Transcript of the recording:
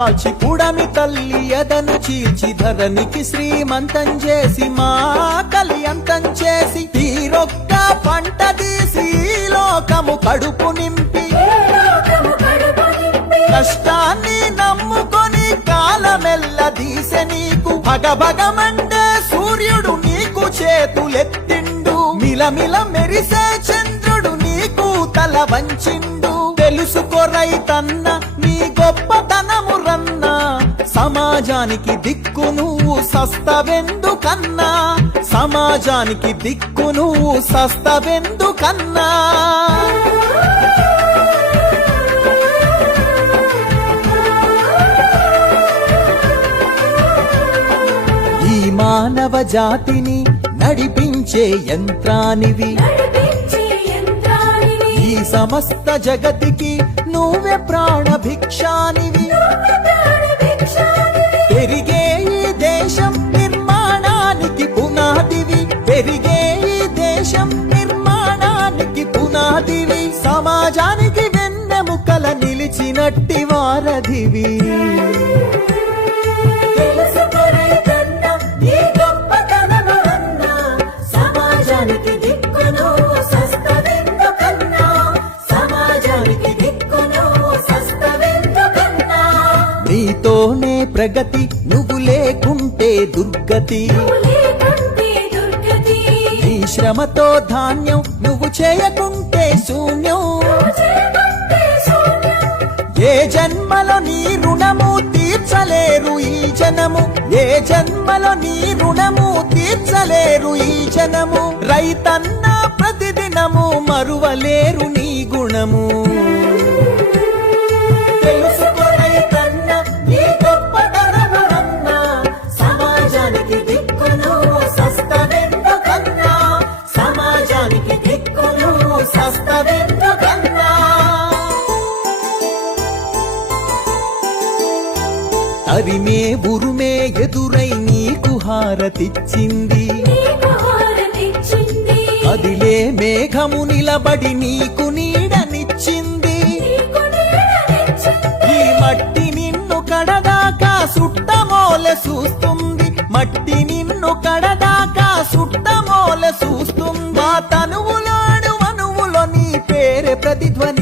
కాల్చి కూడమి తల్లి ఎదను చీల్చి ధరణికి శ్రీమంతం చేసి మా కళ్యంతం చేసి తీరొక్క పంట తీసి లోకము కడుపు నింపి. కష్టాన్ని నమ్ముకొని కాలమెల్ల దీసె నీకు భగభగమండే సూర్యుడు నీకు చేతులెత్తిండు. మిలమిల మెరిసే చంద్రుడు నీకు తల వంచిండు. తెలుసుకో రైతన్న నీ గొప్పతనము రన్న. సమాజానికి దిక్కు నువ్వు సస్తవెందుకన్నా? సమాజానికి దిక్కు నువ్వు సస్తవెందుకన్నా? ఈ మానవ జాతిని నడిపించే యంత్రానివి. సమస్త జగతికి నువ్వే ప్రాణ భిక్షానివి పెరిగే ఈ దేశం నిర్మాణానికి పునాదివి. పెరిగే ఈ దేశం నిర్మాణానికి పునాదివి. సమాజానికి వెన్నెముకల నిలిచినట్టి వారధివి. సమాజానికి నీతోనే ప్రగతి నువ్వు లేకుంటే దుర్గతి. నీ శ్రమతో ధాన్యం నువ్వు చేయకుంటే శూన్యం. ఏ జన్మలో నీ రుణము తీర్చలేరు ఈ జనము. ఏ జన్మలో నీ రుణము తీర్చలేరు ఈ జనము. రైతన్న ప్రతిదినము మరువలేరు నీ గుణము. అరిమే ఉరుమే ఎదురై నీకు హారతిచ్చింది. అదిలే మేఘము నిలబడి నీకు నీడనిచ్చింది. ఈ మట్టి నిన్ను కడదాకా సుట్టమోల చూస్తుంది. మట్టి నిన్ను కడదాకా సుట్టమోల చూస్తుంది. మా తనువులోను అనువులో నీ పేరే ప్రతిధ్వని